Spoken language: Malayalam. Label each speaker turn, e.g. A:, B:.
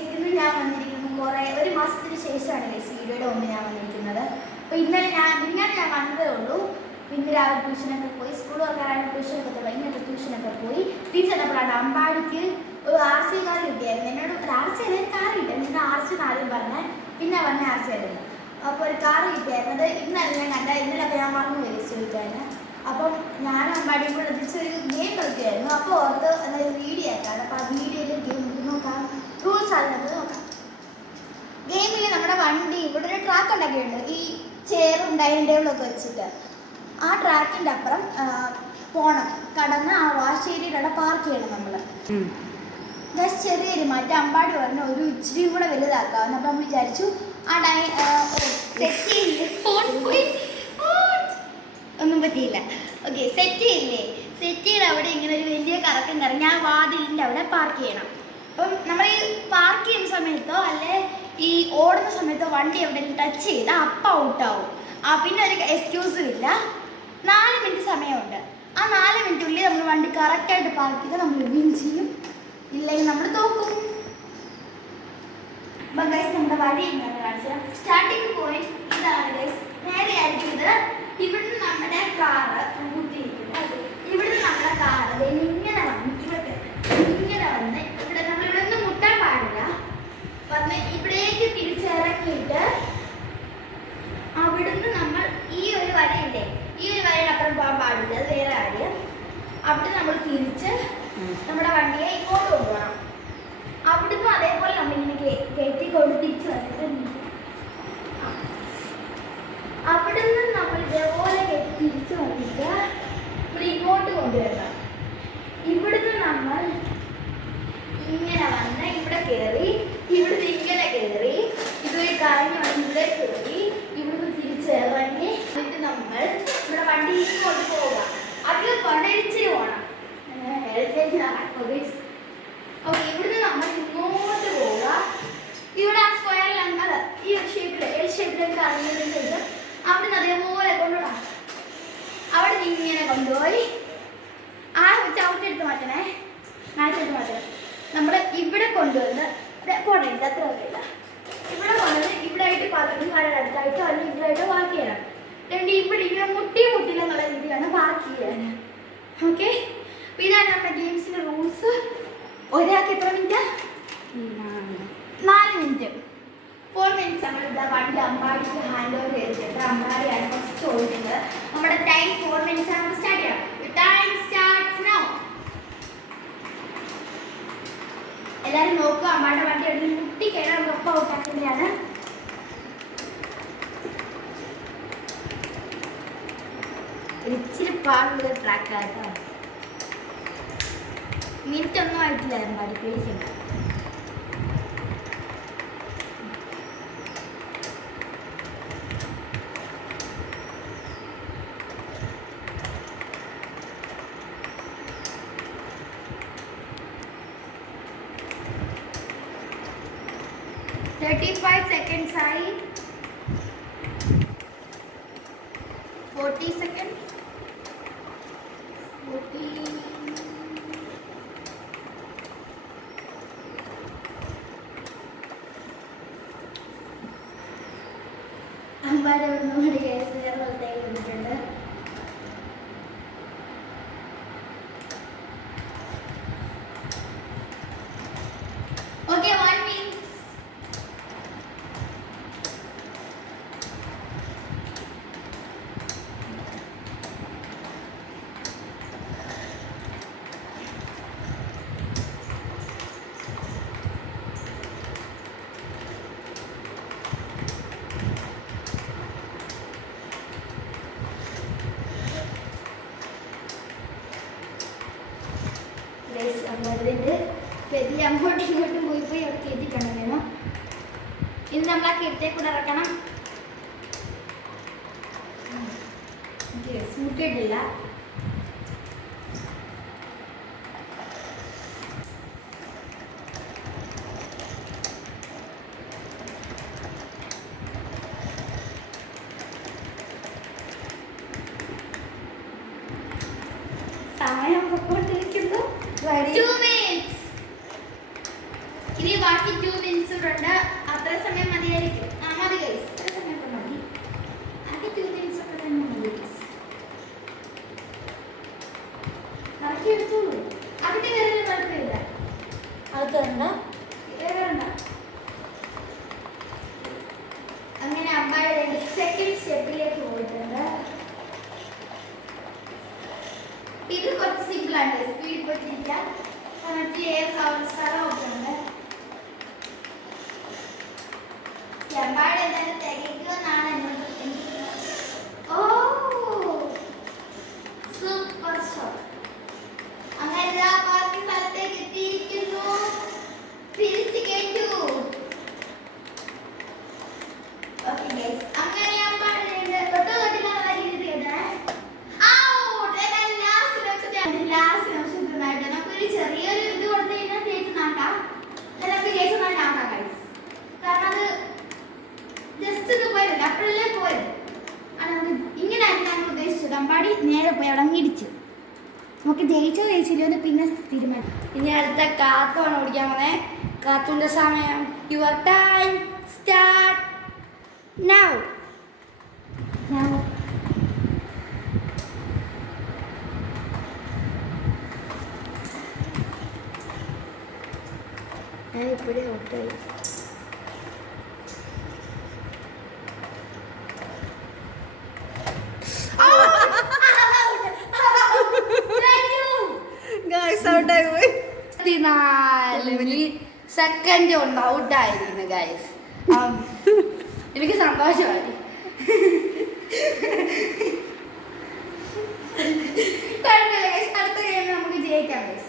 A: ഇന്ന് ഞാൻ വന്നിരിക്കുന്നു. കുറേ ഒരു മാസത്തിന് ശേഷമാണ് ഗൈസ് വീഡിയോയുടെ മുമ്പ് ഞാൻ വന്നിരിക്കുന്നത്. അപ്പോൾ ഇന്നലെ ഞാൻ ഇന്നലെ ഞാൻ വന്നതേ ഉള്ളൂ. ഇന്ന് രാവിലെ ട്യൂഷനൊക്കെ പോയി സ്കൂൾ തുറക്കാനാണ് ട്യൂഷനൊക്കെ തുടങ്ങി ഇങ്ങനത്തെ ട്യൂഷനൊക്കെ പോയി. തിരിച്ചെന്നപ്പോഴാണ് അമ്പാടിക്ക് ഒരു ആർ സി കാർ കിട്ടിയായിരുന്നു. എന്നോട് ഒരു ആർ സി അല്ലെങ്കിൽ കാർ കിട്ടിയായിരുന്നു പിന്നെ ആർ സി ആദ്യം പറഞ്ഞേ പിന്നെ പറഞ്ഞ ആർ സി ആയിരുന്നു അപ്പോൾ ഒരു കാർ കിട്ടിയായിരുന്നത് ഇന്നലെ ഞാൻ കണ്ട ഇന്നലെ ഞാൻ മറന്നു പോയി ചോദിക്കാൻ അപ്പം ഞാൻ അമ്പാടിയും കൂടെ തിരിച്ചൊരു ഗെയിം കളിക്കുകയായിരുന്നു അപ്പോൾ ഓർത്ത് അതായത് വീഡിയോ ആക്കാണ് അപ്പോൾ ആ വീഡിയോയിൽ ഗെയിം നോക്കാം റൂൾസ് അതിനകത്ത് നോക്കാം ഗെയിമിൽ നമ്മുടെ വണ്ടി ഇവിടെ ഒരു ട്രാക്ക് ഉണ്ടാക്കിയിട്ടുണ്ട്. ഈ ചെയറും ഡൈനിങ് ടേബിളും ഒക്കെ വെച്ചിട്ട്. ആ ട്രാക്കിന്റെ അപ്പുറം പോണം. കടന്ന് ആ വാശേരിയുടെ പാർക്ക് ചെയ്യണം നമ്മൾ ജസ്റ്റ് ചെറിയൊരു മാറ്റം. അമ്പാടി പറഞ്ഞ ഒരു ഇച്ചിരി കൂടെ വലുതാക്കാം അപ്പം നമ്മൾ വിചാരിച്ചു ആ ഡൈ സെറ്റ് ചെയ്യില്ലേ. ഒന്നും പറ്റിയില്ല. ഓക്കെ സെറ്റ് ചെയ്യില്ലേ? സെറ്റ് ചെയ്ത് അവിടെ ഇങ്ങനെ ഒരു വലിയ കറക്കം കറങ്ങി ആ വാതിലിന്റെ അവിടെ പാർക്ക് ചെയ്യണം. അപ്പം നമ്മൾ ഈ പാർക്ക് ചെയ്യുന്ന സമയത്തോ അല്ലെ ഈ ഓടുന്ന സമയത്ത് വണ്ടി എവിടെയെങ്കിലും ടച്ച് ചെയ്താൽ അപ്പം ഔട്ടാവും ആ പിന്നെ ഒരു എക്സ്ക്യൂസും ഇല്ല. നാല് മിനിറ്റ് സമയമുണ്ട്. ആ നാല് മിനിറ്റിനുള്ളിൽ നമ്മൾ വണ്ടി കറക്റ്റായിട്ട് പാർക്ക് ചെയ്താൽ നമ്മൾ വിൻ ചെയ്യും. ഇല്ലെങ്കിൽ നമ്മൾ തോക്കും. അപ്പം പോയിന്റ് ഇതാണ് ഇവിടുന്ന് നമ്മുടെ കാറ് കുത്തിയിരിക്കുന്നത് ഇവിടുന്ന് നമ്മുടെ കാറ് ഇങ്ങനെ വന്ന് ഇവിടെ ഇങ്ങനെ വന്ന് ഇവിടെ നമ്മൾ ഇവിടെ ഒന്നും മുട്ടാൻ പാടില്ല വന്ന് ഇവിടേക്ക് തിരിച്ചിറങ്ങിയിട്ട് അവിടുന്ന് നമ്മൾ ഈ ഒരു വരയില്ലേ ഈ ഒരു വരയിനപ്പുറം പോകാൻ പാടില്ല അത് വേറെ കാര്യം. അവിടെ നമ്മൾ തിരിച്ച് നമ്മുടെ വണ്ടിയെ ഇങ്ങോട്ട് കൊണ്ടുപോകണം. അവിടുന്ന് അതേപോലെ നമ്മളിങ്ങനെ ഇങ്ങനെ കയറ്റി കൊണ്ട് തിരിച്ച് വന്നിട്ട്. അവിടുന്ന് നമ്മൾ ഇതേപോലെ കയറ്റി തിരിച്ച് വന്നിട്ട് നമ്മൾ ഇങ്ങോട്ട് കൊണ്ടുവരണം. ഇവിടുന്ന് നമ്മൾ ഇങ്ങനെ വന്ന് ഇവിടെ കയറി കയറി വന്ന് ഇവിടെ കയറി ഇവിടുന്ന് തിരിച്ചിറങ്ങി എന്നിട്ട് നമ്മൾ ഇവിടെ വണ്ടി ഇങ്ങോട്ട് പോവുക. അതിൽ കൊണ്ടരിച്ചിട്ട് പോകണം ഓക്കെ ഇവിടുന്ന് നമ്മൾ ഇങ്ങോട്ട് പോവുക. ഇവിടെ ആ സ്ക്വയറിൽ അല്ല ഈ ഒരു ഷേപ്പിൽ എൽ ഷേപ്പിലേക്ക് ഇറങ്ങിയതിന് ശേഷം അവിടുന്ന് അതേപോലെ കൊണ്ടുവിടാം. അവിടെ നിന്ന് ഇങ്ങനെ കൊണ്ടുപോയി. ആ ചവിട്ടെടുത്ത് മാറ്റണേ. മാറ്റെടുത്ത് മാറ്റണം. നമ്മൾ ഇവിടെ കൊണ്ടുവന്ന് ഇത് അത്ര അറിയില്ല ഇവിടെ വന്നത് ഇവിടെ ആയിട്ട് പാത്രം കാരുടെ അടുത്തായിട്ട് അല്ലെങ്കിൽ ഇവിടെ ആയിട്ട് പാർക്ക് ചെയ്യണം. രണ്ട് ഇവിടെ ഇങ്ങനെ മുട്ടി മുട്ടില്ല എന്നുള്ള രീതിയാണ് പാർക്ക് ചെയ്യാൻ. ഓക്കെ ഇതാണ് നമ്മുടെ ഗെയിംസിന്റെ റൂൾസ് ഒരാൾക്ക് എത്ര മിനിറ്റ് നാല് മിനിറ്റ് ഫോർ മിനിറ്റ്സ് നമ്മൾ ഇതാ വണ്ടി അമ്പാടിക്ക് ഹാൻഡ് ഓവർ ചെയ്തിട്ട് അമ്പാടിയാണ് ഫസ്റ്റ് ഓടുന്നത് നമ്മുടെ ടൈം ഫോർ മിനിറ്റ്സ് ആണ്. സ്റ്റാർട്ട് ചെയ്യാം. ടൈം സ്റ്റാർട്ട്സ് നൗ എല്ലാവരും നോക്കുക. അമ്മയുടെ വണ്ടി എടുത്ത് മുട്ടി കയറാൻ ഒപ്പം ഔട്ടാക്കുന്നതാണ് ഇച്ചിരി പാടുള്ള ട്രാക്ക് ആട്ടോ മിനിറ്റ് ഒന്നും ആയിട്ടില്ല അമ്പാടി പേടിക്കണ്ട 35 second side 40 second 40 हमारे उन्होंने ऐसे बोलते हैं ഇനി നമ്മൾ ആ കെട്ടേ കൂടെ ഇറക്കണം മുട്ടിയിട്ടില്ല സമയം പൊക്കോണ്ടിരിക്കുന്നു. ഇനി ബാക്കി ടു മിനിറ്റ്സ് ഉണ്ട്. അങ്ങനെ അമ്മയുടെ സെക്കൻഡ് സ്റ്റെപ്പിലേക്ക് പോയിട്ടുണ്ട്. ഇത് കുറച്ച് സിമ്പിൾ ആണ് സ്പീഡ് പോയിട്ടിരിക്കാം മറ്റേ സൗണ്ട് ഒക്കെ ഉണ്ട്. ಚಂಬಾಳದನ್ನು ತೆಗೆದು ನಾನು അപ്പോഴല്ലേ പോയത്. ഇങ്ങനെ ഇങ്ങനെയായിരുന്നു ഉദ്ദേശിച്ചത്. അമ്പാടി നേരെ പോയി അവിടെ ഇടിച്ചു. നമുക്ക് ജയിച്ചോ ജയിച്ചില്ലോ എന്ന് പിന്നെ തീരുമാനം
B: ഇനി അടുത്ത കാത്തുമാണ് ഓടിക്കാൻ പോണേ കാത്തുന്റെ സമയം. യുവർ ടൈം സ്റ്റാർട്ട് നൗ
A: ഞാൻ
B: ഞാൻ ഇപ്പോഴേ ഔട്ടായി. സെക്കൻഡ് കൊണ്ട് ഔട്ടായിരുന്നു ഗൈസ് എനിക്ക് സന്തോഷമായി. കുഴപ്പമില്ല ഗൈസ് അടുത്ത ഗെയിം നമുക്ക് ജയിക്കാം ഗൈസ്